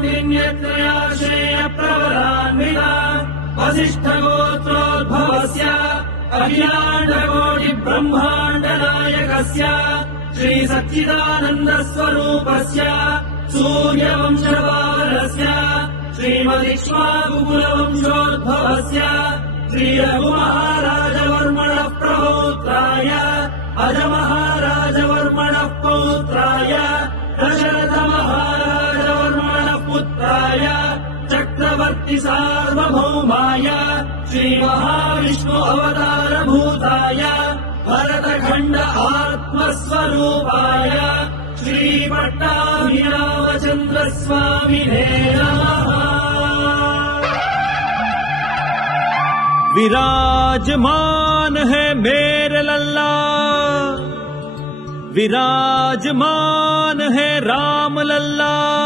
कौण्डिन्यत्रयाश्रेय प्रवरान्विता वसिष्ठगोत्रोद्भवस्य अखिलाण्डकोटि ब्रह्माण्ड नायकस्य श्री सच्चिदानन्दस्वरूपस्य सूर्यवंशपालस्य श्रीमदिक्ष्वाकुकुलवंशोद्भवस्य श्री रघुमहाराजवर्मणः प्रपौत्राय अजमहाराजवर्मणः पौत्राय दशरथमहाराजवर्मणः पुत्राय चक्रवर्ति सार्वभौमाय श्रीमहाविष्णु अवतारभूताय भरतखण्ड आत्मस्वरूपाय श्रीपट्टाभिरामचन्द्रस्वामिने नमः। विराजमान है मेरे लल्ला, विराजमान है राम लल्ला।